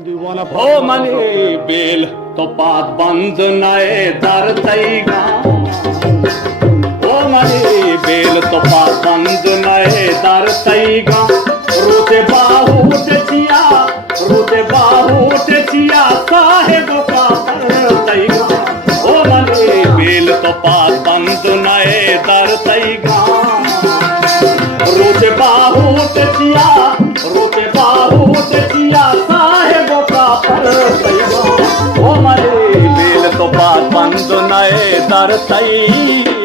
हो मने बेल तो पात बंद नए दर तैगा, हो मने बेल तो पात बंद नए दर तैगा, रोते बाहू टेचिया, रोते बाहू टेचिया साहेब का पर तैगा, हो मने बेल तो पात बंद नए दर तैगा, रोते बाहू टेचिया, रोते बाहू टेचिया साहेब का पर तैगा, हो मने बेल तो पात बंद नए दर तैगा।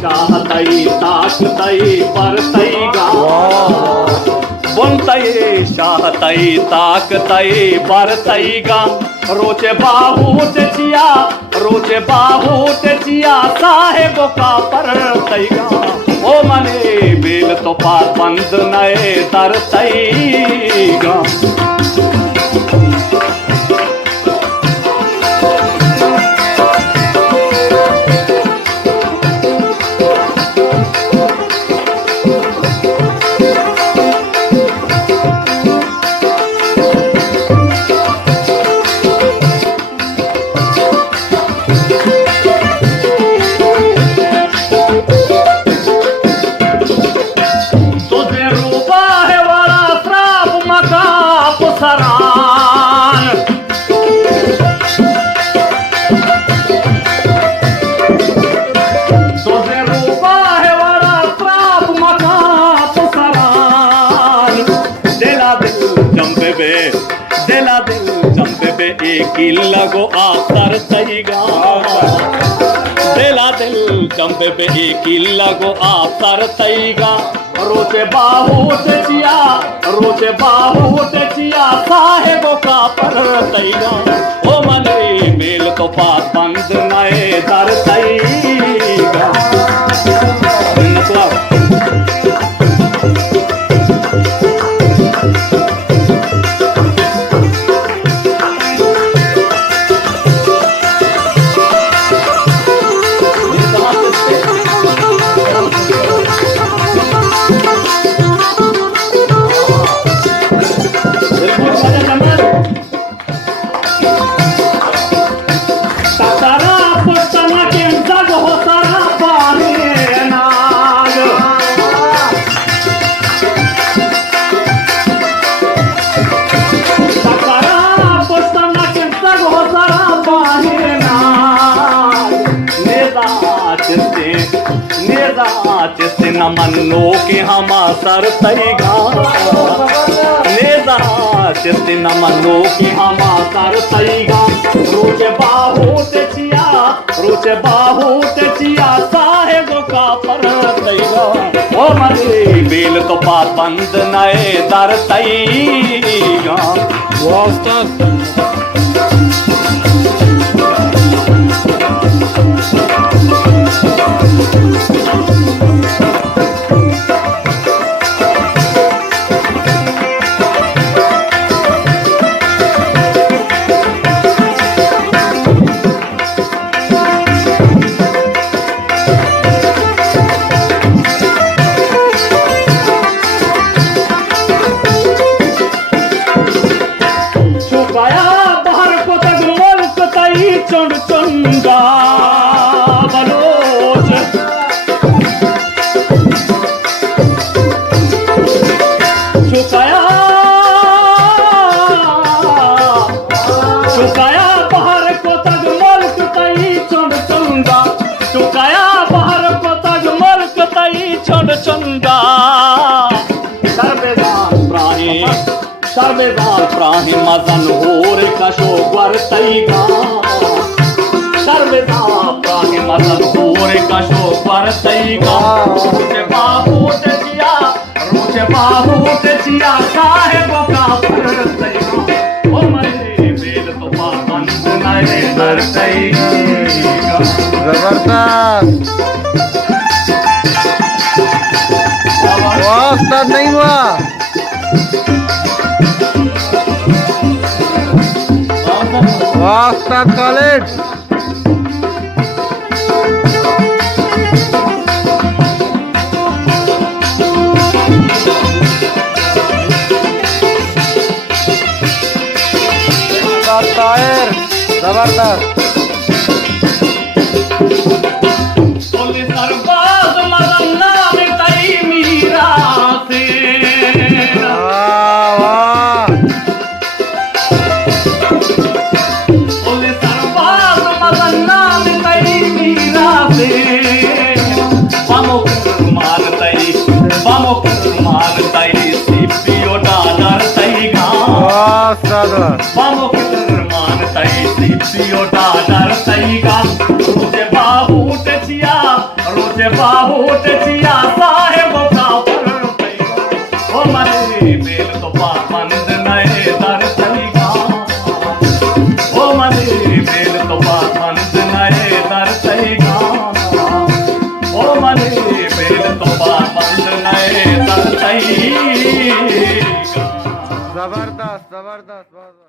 शाहतई ताकतई परतईगा, बुनतई शाहतई ताकतई परतईगा, रोचे बाहू टेचिया, रोचे बाहू टेचिया साहेब का परतईगा, ओ मने बेल तो पात बंद नए दर तईगा। देला दिल चंपे पे एक लगो आतर तईगा, देला दिल चंपे पे एक लगो आतर तईगा, रोचे बाहू टेचिया, रोचे बाहू टेचिया साहेब का पर तईगा, ओ मने बेल तो पात बंद नए दर तईगा। चिस्ते न मनो के हम सर तईगा, नेजा चिस्ते न मनो के हम सर तईगा, रोचे बाहू टेचिया, रोचे बाहू टेचिया साहेब का पर तईगा, ओ मने बेल तो पात बंद नए दर तईगा। सर्वेदार प्राणी मदन होर कशो वर्तैगा सर्वेदार प्राणी मदन होर कशो वर्तैगा रुचे बाहू ते जिया काहे बोका फरतैगा ओ मरे बेल तो पाबंद नए दरतैगा जबरदस्त वाह नहीं हुआ वाह कॉलेज टायर जबरदस्त बोले सरबाज मदन नाम तई मीरा से बोले सरबाज मदन नाम तई मीरा से बामो मार तई सीपियो डालर तई बामो मान तई सीपियो डालर तई रोजे बाबू टिया साहेब का पर ओ मरे बेल तो पाबंद नए दर तईगा ओ मरे बेल तो पाबंद नए दर तईगा ओ मरे बेल तो पाबंद नए दर तईगा जबरदस्त जबरदस्त।